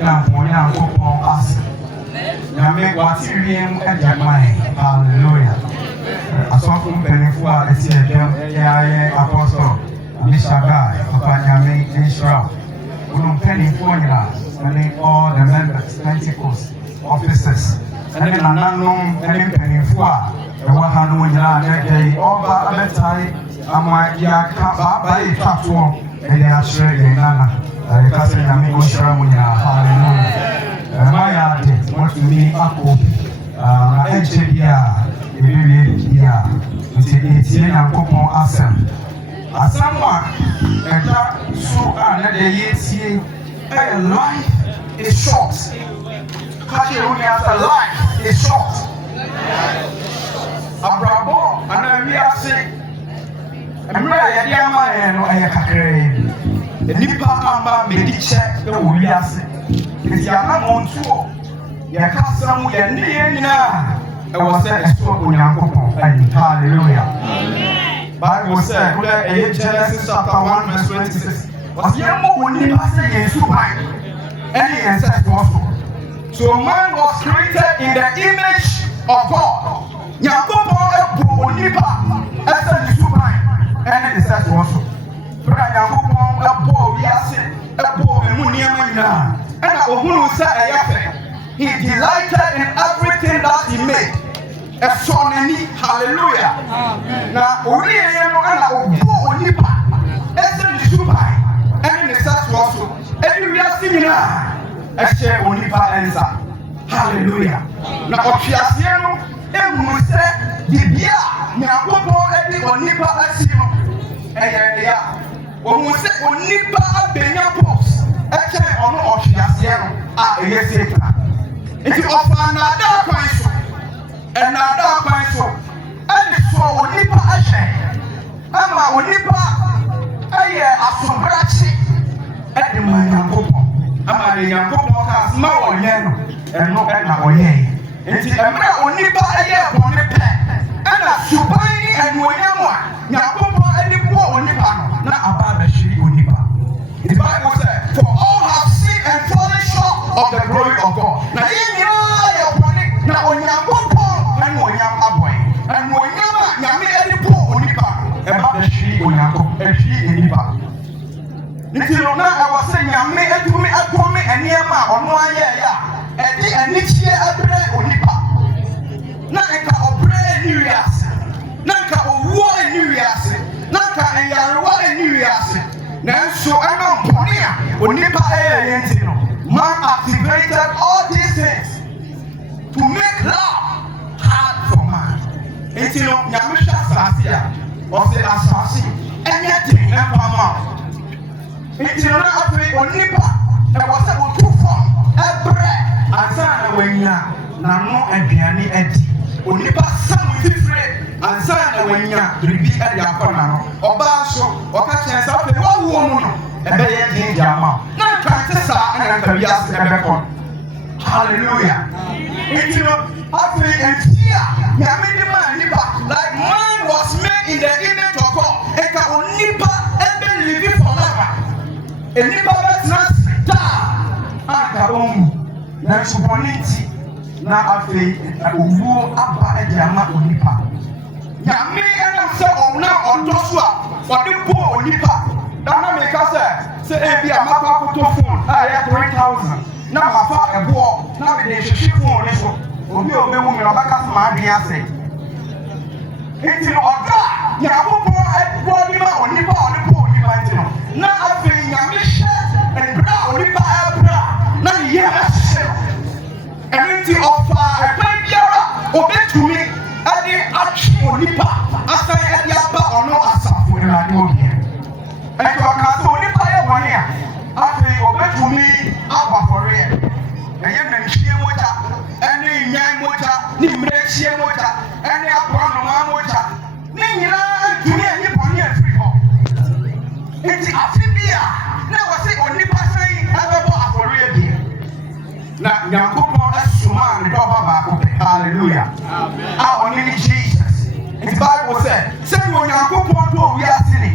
Yamoya upon us. Yame what him and Yamai. Hallelujah. A song from Penifua, it's a apostle, Mishagai, Papa Yame, Israel. Penifua, and all the members, Pentecost officers, and then an unknown Penifua, the one who they all got a better. Ama ya baba itatuo ele ashire yenana kasi na mimi shiramu ya hallelujah maya ate motumi ako na enchebia ebibia nti na nkopon asamwa eta su na de yesie life is short kasi uni asa life is short abrabo ana wi ase Amra ya diama no ayakakre. Nipa amba mediche e wo wiase. Enti ana montuo. Ya kasam ya ndiye nyina. E wo se eso onyankopon. Hallelujah. Amen. Bible says in Genesis chapter 1 verse 26. Was yemo woni pase Yesu bai. Any ancestor also. So man was created in the image of God. Nyankopon e bo onipa esa Yesu bai. And it says also, he delighted in everything that he made. Hallelujah. Now, and it says also, every year singing, hallelujah. Now, Emu say dibia nyankopon edi onipa asimo eya omu say onipa abenya pops eche ono ohwiase no a eyeseka enti ofa na da kwan so enada kwan so eni so onipa ahye ama onipa eye asombrachi edi nyankopon ama de nyankopon ka ma wonye no eno na oye enti emra onipa eye bone pe ana suban ni anuonyam a nyakopo ani bo onipa no na aba ba shiri onipa. The Bible says for all have sinned and fallen short of the glory of God. Na yenya ye bone na onyakopo anuonyam aboy anuonyam a nyame ani bo onipa e ba ba shiri onyakopo e shiri onipa. Nitino na e wose nyame adumi akome eniema ono aye ya edi anichie abre onipa na enka obre eniwiase na enka owuo eniwiase na enka enyarewa eniwiase na enso ena mpone a onipa yenti no man activated all these things to make love hard for man. Enti no nyamisha asase a ose asase enye tin empama enti no na afi onipa e wose otufo ebre ansana wanya na no aduane adi onipa sam fifre ansana wanya ribi adi akona no oba so oka chensa pe wo mu no ebe ye din jama na kante sa na ka biase ebe kon. Hallelujah. Enti no afi entia ya me man nipa like man was made in the image of God eka onipa ebe live forever enipa betna da aka na suboniti na afi owuo aba ediama onipa nyame ena se ona odoso a ode bo onipa na me ka se ebi amaka koto phone ya 3000 na mafa ebo na me de hwehwe phone ne so obi obewu me obaka so ma adwen ase enti oda nyabobo ebo ni ma onipa ode bo onipa enti no na afi nyame hye enbra onipa ebra na ye ase enti ofa ebiara obetumi ade atwi onipa asan ade aba ono asafo na de obi enti oka so onipa ye wone a afi obetumi aba fore eye menhie moja ene nyan moja ni mrechie moja ene apono ma moja ni nyina ntumi ani boni afiri ho enti afi bia na wose onipa san abebo afore bi na nyankopon asuma ne do baba ko. Hallelujah. Amen. Only Jesus. The Bible said say nyankopon do wi asini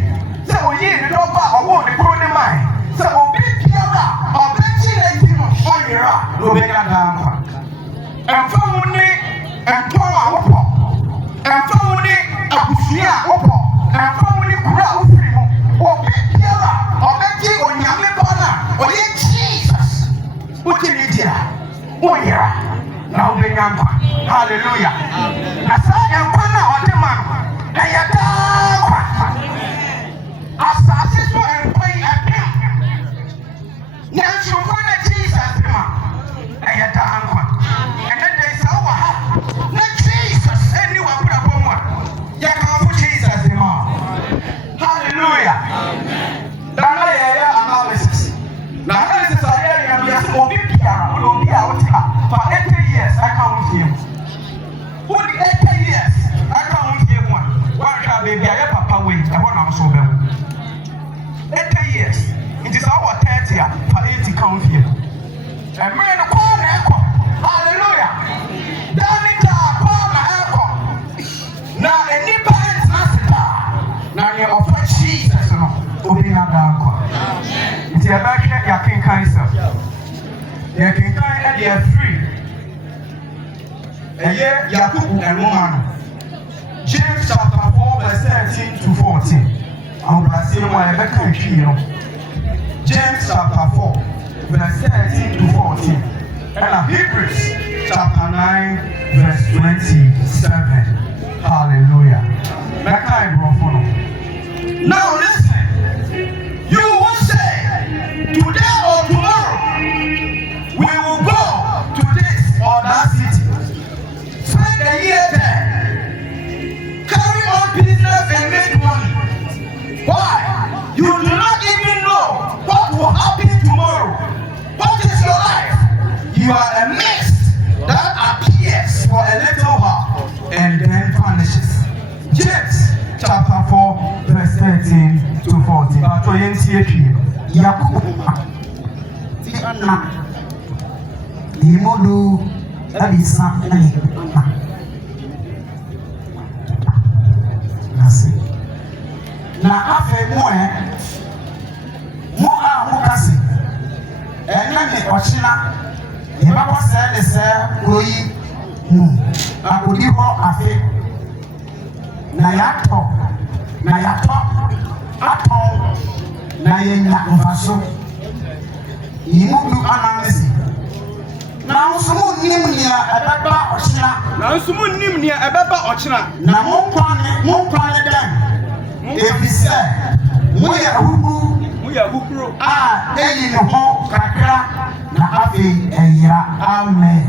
say oyi ne do ba owo ne kro ne mai say obi biara obechi ne ti no ɔyera na obenya daa nkwa ɛmfa wo ne ɛmpɔn a wopɔ ɛmfa wo ne abusua a wopɔ ɛmfa wo ne kura a wofiri mu obi biara ɔbɛgye onyame ba no a ɔyɛ Jesus wogye ne di a woyera na wobenya nkwa hallelujah na saa nkwa no a ɔde ma no ɛyɛ daa nkwa asase so nkwa yi ɛpem nanso nkwa na Jesus ma ɛyɛ daa nkwa ɛnɛ de sɛ wowɔ ha na Jesus ɛni w'abrabɔ mu a yɛkamfo Jesus ma hallelujah dana yɛyɛ analysis na analysis a yɛyɛ no yɛsɛ obi biara wode obi a wote ha fa 80 years aka wo mfie mu wode 80 years aka wo mfie mu a woahwɛ a baabi a yɛ papa wei ɛhɔ na wo so wobɛwo 80 years nti sɛ wowɔ 30 a fa 80 ka wo mfie mu ɛmmerɛ no kɔɔ na ɛkɔ hallelujah dane taa kɔɔ na ɛkɔ na enipa ɛtena se daa na neɛ ɔfa Jesus no obɛnya daa nkwa nti yɛbɛhwɛ yɛakenkan sɛ yɛkenkan ɛde afiri ɛyɛ Yakobo nwoma no James chapter 4 verse 13 to 14 ahobrɛaseɛ mu a yɛbɛka ntwii no James chapter 4 verse 13 to 14 ɛna Hebrews chapter 9 verse 27 hallelujah mɛka iborɔfo no now listen you will say today or tomorrow we will go to this or that city spend a year there carry on business and make money why you do not even know what will happen tomorrow. What is your life? You are a mist that appears for a little while and then vanishes. James chapter 4 verse 13 to 14. Yakobo ti ana imodu abisa ani nasi na afe mo a mo kasi ɛnyɛ ne ɔkyena yɛbɛkɔ sɛ ne sɛ kuro yi mu akɔdi hɔ afe na yɛatɔ atɔn na yɛnya mfaso yi mu du anan si nanso mo nim nea ɛbɛba ɔkyena na mo nkwa ne dɛn efisɛ moyɛ ahukuro a eyi ne ho kakra na afei ɛyera amen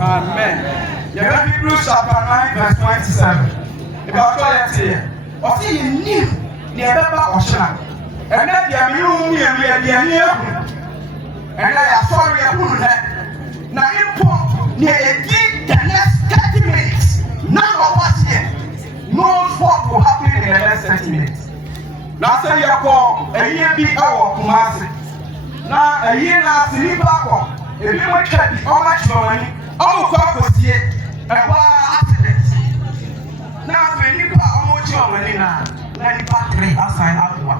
yɛbɛ Hebrews chapter 9 verse 27 ɛbɛtɔ yɛteɛ ɔse yɛnim ne ɛbɛba ɔkyena ɛnɛ deɛ meyewo mu yɛdeɛ ne ahu ɛnɛ yɛasɔre yɛhunu nɛ na mpo ne ɛdi the next 30 minutes none of us here knows what will happen in the next 30 minutes na sɛ yɛkɔ ɛyɛ bi ɛwɔ Kumasi na ɛyɛ na ase nipa akɔ ebi mo twa bi ɔmakyerɛ wɔn ani ɔmokɔ akɔsie ɛhɔ accident na afei nipa a ɔmokyerɛ wɔn ani na nipa 3 asan atoa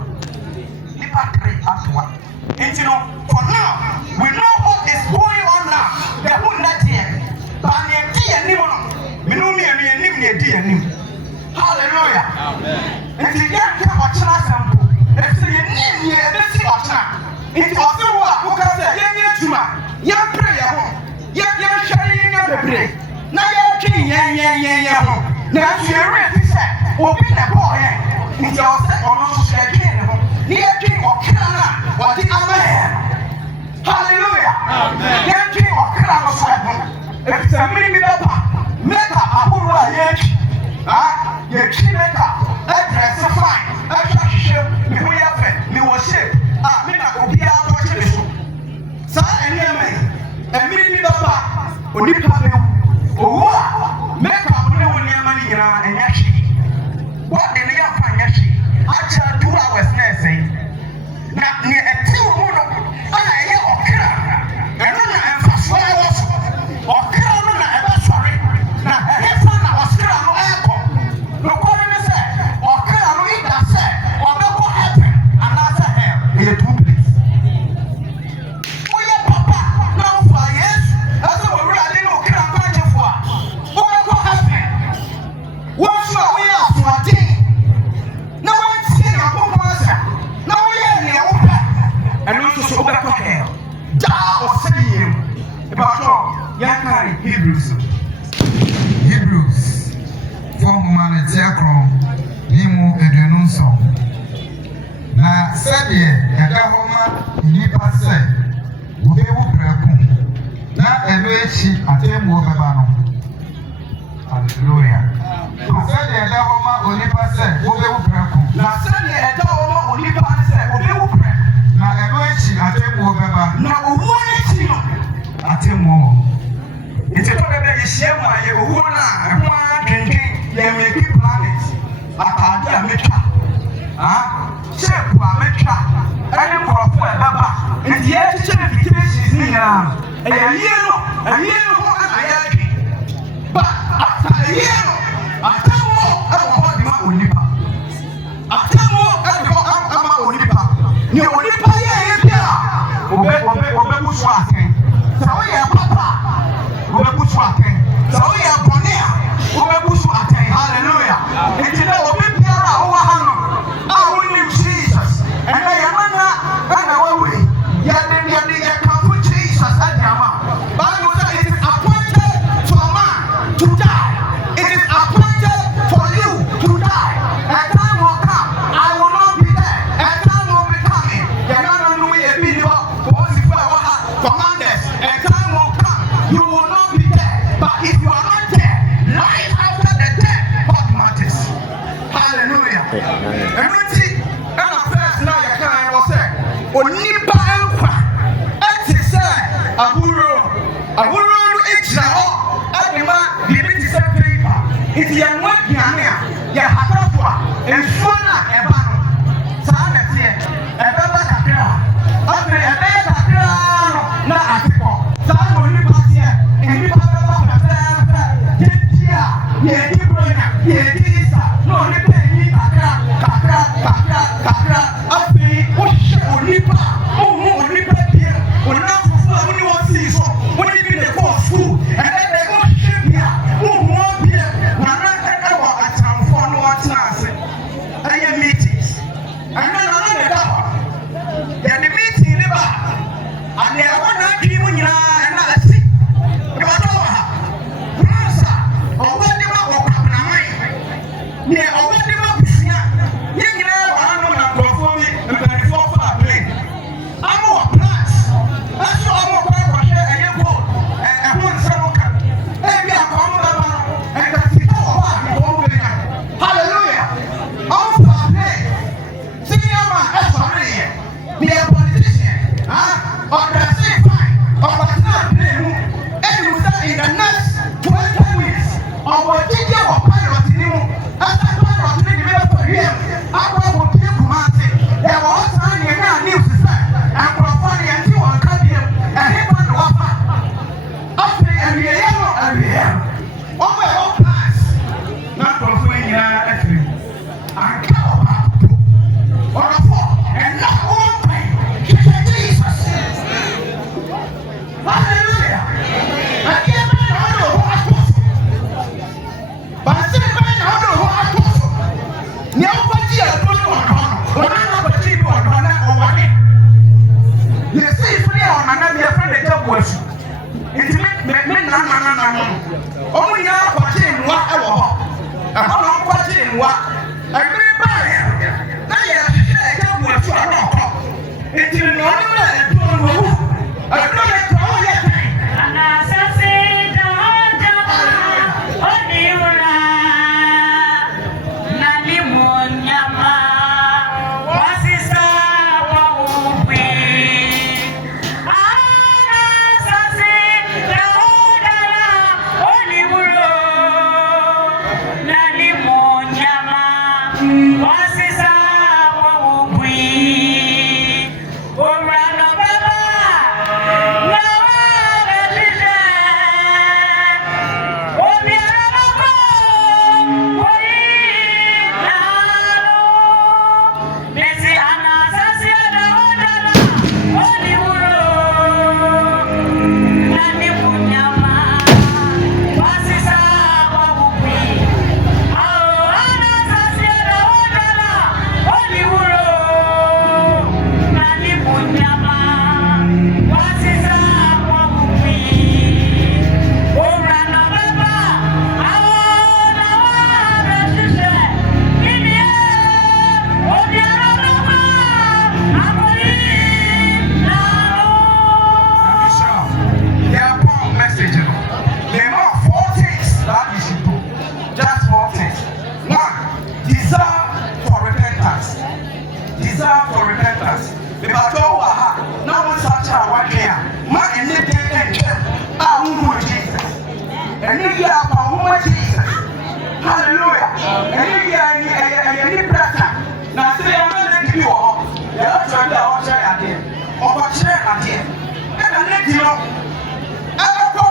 nti no for now we know what is going on now yɛho nna deɛ baa ne ɛdi yɛnim no mene mmienu yɛnim ne ɛdi yɛnim hallelujah nti yɛnka ɔkyena asɛm po ɛfisɛ yɛnim neɛ ɛbɛsi ɔkyena nti ɔse wo a woka sɛ yɛnyɛ adwuma yɛmpere yɛ ho yɛnhwɛre yɛnya bebree na yɛtwe yɛnyɛ ho nanso yɛwerɛ fi sɛ obi na ɛbɔɔ yɛn nti ɔsɛ ɔno nso yɛdwene ne ho ne yɛdwene ɔkra no a wɔde ama yɛn hallelujah yɛdwene ɔkra no so ɛho ɛfisɛ mmere bi bɛba mɛka ahorow a yɛtwi yɛtwi mɛka ɛdrɛse fine ɛhwɛ hwehwɛ me ho yɛ fɛ mewɔ shape a me na obiara bɔkye me so saa nneɛma yi mmere bi bɛba onipa bɛwu owu a mɛka mo ne wo nneɛma no nyinaa ɛnyɛ hwee wɔde ne yɛmfa nyɛ hwee akyɛ 2 hours na ɛsɛe na neɛ ɛte wo mu no a ɛyɛ ɔkra ɛno na ɛmfasoɔ ɛwɔ so ɔkra no na ɛbɛsɔre na ɛhefa na ɔskra no ɛkɔ nokɔre ne sɛ ɔkra no ida sɛ ɔbɛkɔ heaven anaasɛ hell ɛyɛ 2 place woyɛ papa na wofa yɛ Yakai Hebrews. For humanity akron nimu eduonu so. Na sɛdeɛ ɛda hɔ ma nnipa sɛ wɔbɛwu prɛko na ɛno akyi atemmuo bɛba no. Hallelujah. Sɛdeɛ ɛda hɔ ma onipa sɛ wɔbɛwu prɛko na sɛdeɛ ɛda hɔ ma onipa sɛ wɔbɛwu prɛko na ɛno akyi atemmuo bɛba na owuo n'akyi no atemmuo. Nti tɔ bɛbɛ yɛhyia mu a yɛ owuo no a ɛho ara dwendwen yɛmmɛki planet ataade a metwa shape a metwa ɛne nkurɔfo a ɛbɛba nti yɛkyekyɛ invitations ne nyinaa ɛyɛ yie no ho ana yɛadwe ba ata yie no atammo ɛwɔ hɔ de ma onipa atammo ɛde hɔ ama onipa nea onipa yɛyɛ biara wɔbɛbu so atɛn sɛ woyɛ papa wɔbɛbu so atɛn sɛ woyɛ bɔne a wɔbɛbu so atɛn. Hallelujah. Nti na obi biara a wowɔ ha no a wonim Jesus ɛnɛ yɛmana ɛna wawe yɛkamfo Jesus ade ama Bible says it is appointed for a man to die. It is appointed for you to die. A time will come, I will not be there. A time will be coming. You're not going to be a video for commanders. A time will come, you will not be there. But if you are not there, life after the death, what matters? Hallelujah. Everything, and a first now you can say, onipa enkwa, eti say, aburo no ejina ho, adima bibi ti say paper. Iti yanwa biane a, ya hatafo a, ensuo na eba no. Saa na tie, ebeba kakra. Afre ebe kakra no na atiko. Saa na onipa tie, enipa beba kakra. Yetia, yedi bronya, yedi isa, no onipa ni kakra. Afre ohye onipa, ohu onipa bia, onafofo a woni wosi so, woni bi de go school, and then they go bia, ohu bia, na na ewo atamfo no watena ase. Aye meetings. And then na na da. Ya the meeting ne ba. And they want to give you na na asi. Yo do ha. Pransa, owadi ma okapna mai. Ne owadi ma bisia. Ye nyina wa no na krofo mi, mpanifo fa play. Amo plans. Aso amo kwa hye eye go. Ho nsa no ka. Ebi akomo ba ba. Enka sika wo ba ko wo be nya. Hallelujah. All for play. Senior man, sorry. Be a politician. Or the same fine. Or what's not play. And you say in the next 20 weeks. Or what did you or pilot in you? After pilot in the for him. I will be commanded. There was time in our news. And profoundly and you on Cabinet. And him on the offer. After every year or every year. All my own plans. Not profoundly actually. I can't. Or a fall. And not all pain. Jesus. Hallelujah. I can't find out who I was. But I still find out who I was. Nobody has put on one. When I'm not a cheap one, or one. You see, if we are on another friend, the job was. It's me, no. Only now, watching what I want. I'm not watching what I really buy. Now you have to say, I can't wait for a rock. It's in the only way I don't know. I don't know all your time. And I say, don't, Nani Monyama, what's his Wasi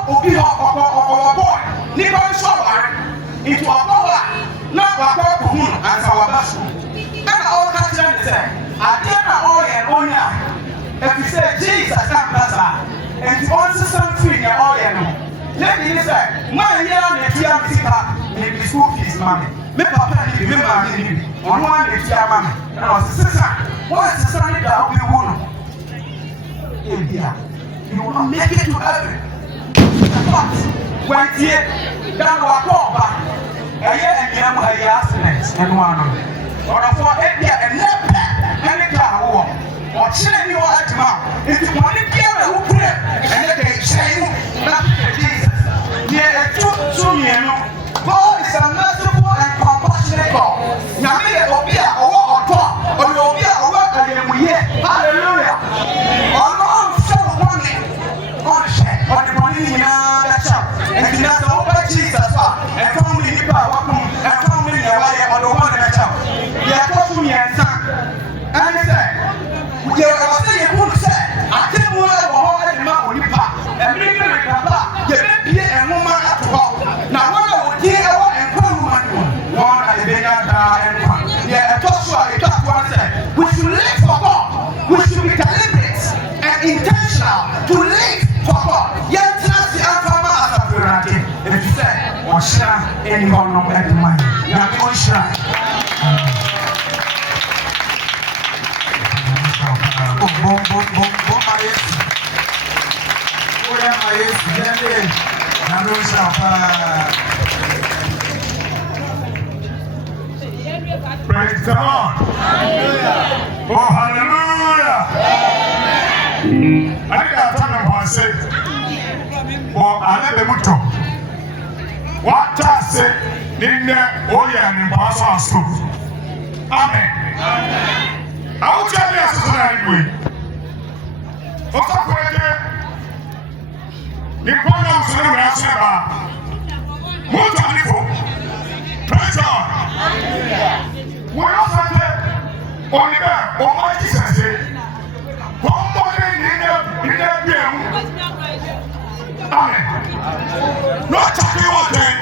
obi boy nipa nso aware into abawa na wakɔ ko hu ansa waba so ɛna ɔka kyerɛ ne sɛ adeɛ na ɔyɛ onya ɛfiri sɛ Jesus ka mpasa nti ɔnsesa mfiri nea ɔyɛ no lady ni sɛ maa yɛ na etua mi sika ne bi school fees ma me papa ni bi me maame ni bi ɔno a na etua ma me ɛna ɔsesa wɔsesa ne da ɔbɛ wu no ebia you will not make it to heaven but when tie dan wakɔ ɔba ɛyɛ ɛnyɛ mu ɛyɛ accident ɛno ano ɔdɔfo ebia ɛnɛ pɛ ɛne ka awɔ ɔkyerɛ ni wɔ adwuma nti wɔn biara ɛwɔ kure ɛnɛ de kyerɛ mu na Jesus deɛ ɛtu so mmienu God is a merciful and compassionate God nyame yɛ obi a ɔwɔ ɔtɔ ɔyɛ obi a ɔwɔ ɛyɛmuyɛ hallelujah ɔno ɔnhyɛ wɔne ɔnhyɛ ɔde wɔne nyinaa bɛkyɛw nti na sɛ wobɛ Jesus a ɛfam ne nipa a wakom ɛfam ne nea wayɛ ɔde wɔne bɛkyɛw deɛ ɛtɔ so mmiɛnsa ɛne sɛ yɛ ɛwɔ sɛ yɛhu no sɛ atemmu ɛwɔ hɔ ɛde ma onipa ɛmene bi rekaba yɛbɛbie nwoma ato hɔ na wɔn a wɔdi ɛwɔ nkwa nwoma no mu wɔn na yɛbɛnya daa nkwa deɛ ɛtɔ so a ɛtɔ atoa sɛ we should live for God we should be deliberate and intentional to live for God yɛntena se amfama asafo Awurade ɛfiri sɛ ɔhyira ɛni hɔ no ɛde ma nyame ɔnhyira Praise the Lord. Oh, hallelujah. I think I'll tell them what I say. Oh, I let them talk. What I say, in there, oh, yeah, and in Pastor. Amen. I will tell you a certain anyway. What's up with it? The program is going to be about multiple. Praise God. We're not saying only that, or my Jesus said, one more thing in the game. Amen. Not talking about that.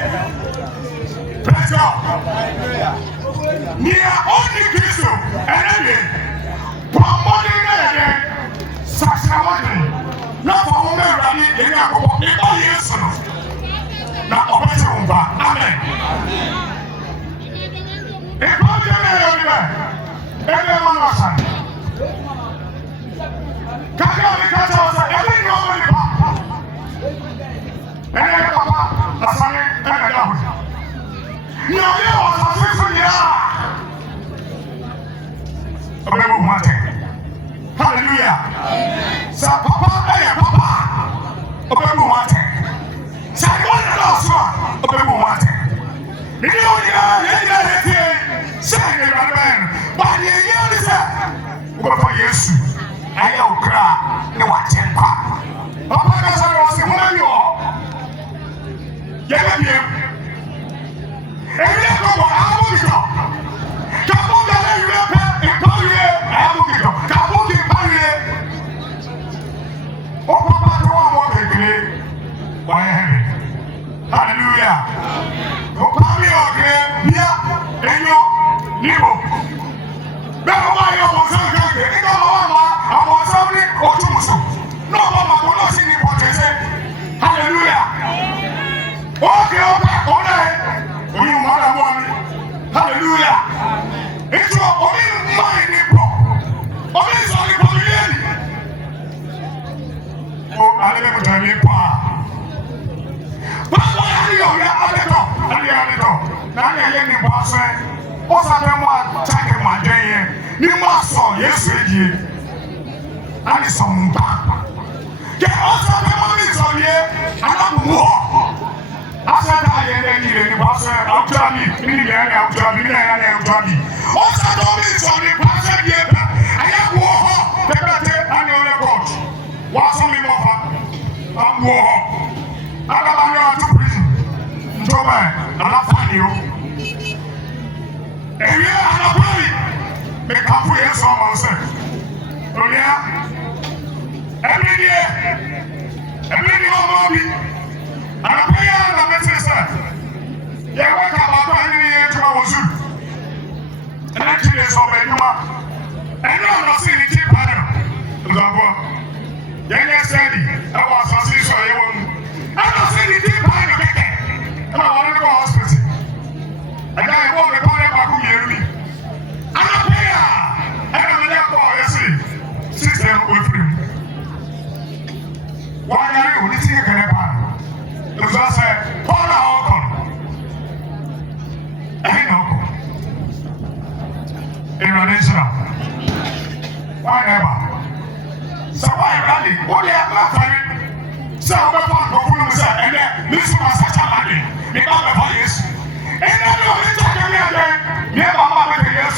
Praise God. Near only Christ and again. One more thing again. Such a one. Not for women running in the years. Not a better one. Amen. If I get anywhere, everyone was on. Kakao because I was every normally papa. And then papa, the son and the dog. No, you was a faithful year. A very one thing. Hallelujah. So papa, hey papa. A very one thing. So I want to last one. A very one thing. You know, say the man, but you hear this. What for yes? I don't cry. No, I can't pop. Papa, that's what I was saying. What are you all? Yeah. And then come on, I will go. Come on, you will pay. I will go. Come on, you pay. Oh, Papa, don't want to be. Why? Hallelujah. Oh, Papa, okay. Yeah. And you. Nibo. Bẹ́ẹ̀ wá yọ ọmọ sọ́ọ́ kẹ́kẹ́ nígbà wọ́n wá àwọn sọ́ọ́ ní ojúmùsùn náà wọ́n máa kọ́ náà sí ní pọ̀tẹ́sẹ̀ hallelujah. Ókè ọ̀nà ẹ̀ oyún mọ́ra mọ́ mi hallelujah. Ètò omi máa ní pọ̀ omi sọ ní pọ̀ mílíọ̀nù. Ó alẹ́ bẹ́ẹ̀ mo tẹ̀ mí pa. Báwo ni àyè ọ̀rẹ́ adẹ́tọ̀ náà ní ẹ̀yẹ́ ní bọ́ aṣọ ẹ̀. Ó sábẹ́ mọ́ àtàkì màdé yẹn ní mọ́ àṣọ Yéṣu èdè àti sọ̀mùbá. Kẹ ó sábẹ́ mọ́ mi sọ yẹ alábùmú họ. Aṣáájú ayé ẹ̀ ní ilé nípa aṣọ àwùjọ mi ní ilé ẹ̀ ní àwùjọ mi ní ẹ̀yà ní àwùjọ mi. Ó sábẹ́ mi sọ nípa aṣọ yẹ bẹ́ ayáwó họ pẹ́pẹ́tẹ́ àní ọ̀rẹ́ kọ́ọ̀tù. Wọ́n sọ mi mọ́ fa àwọ̀ họ. Alábàáyọ̀ àti prison njọba ẹ̀ aláfáàní o. Èyí àlọ́pàá mi kà fún yẹn sọ ọmọ ọ̀sẹ̀. Òní á, ẹ̀mí ni ọmọ mi, and then this was such a money. The Bible for yes. And then you will check me again. Never Mama yes.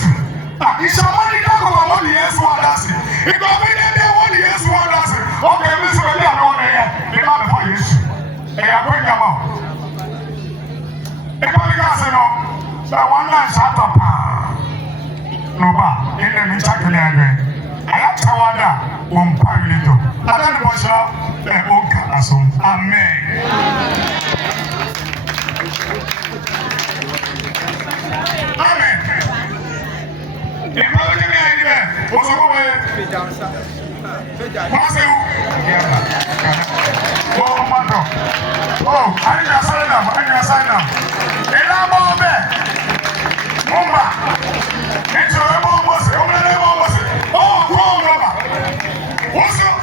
It's a money that go on yes one does it. It go be there one yes one does it. Okay, this will be another here. The Bible for yes. And I bring them out. The Bible says no. So one man shut up. No ba. In the check me again. I have to wonder. Umpire. Adan Bosha, Oka Asum. Amen. Amen. The brother give me an idea. What's the oh, Mando. Oh, I need to sign up. I need to sign up. And I'm all there. Mumba. It's a almost. Oh, go over. What's up?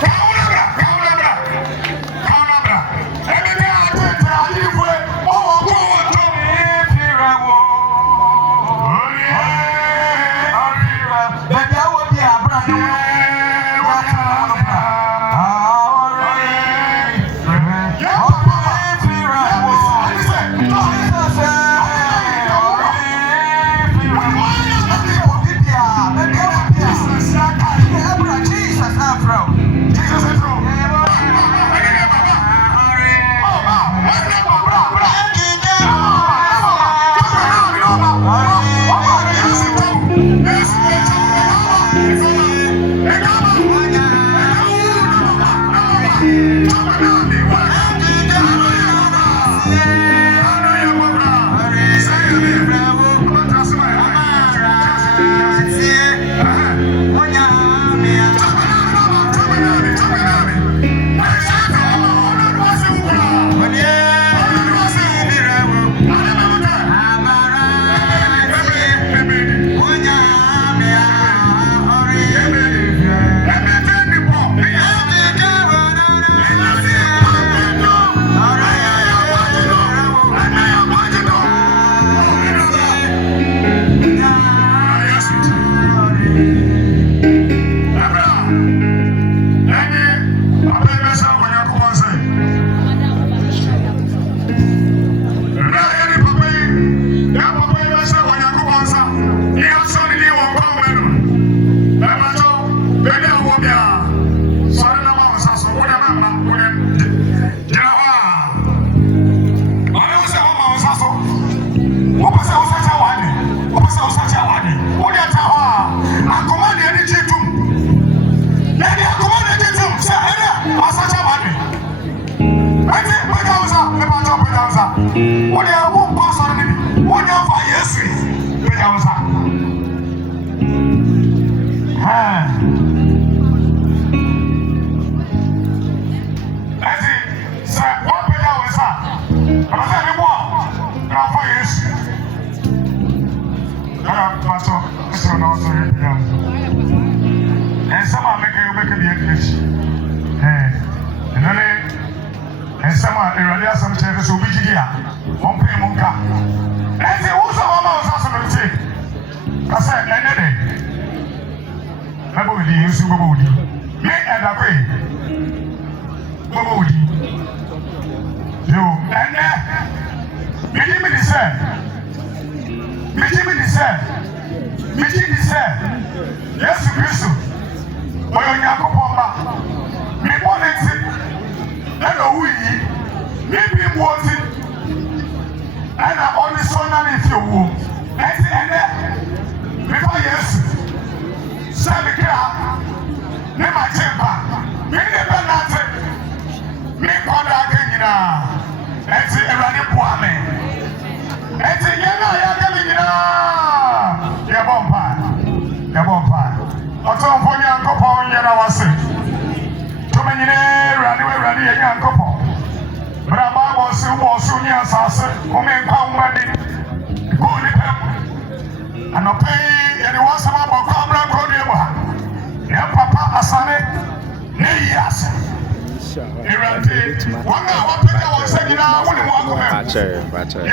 Bacha.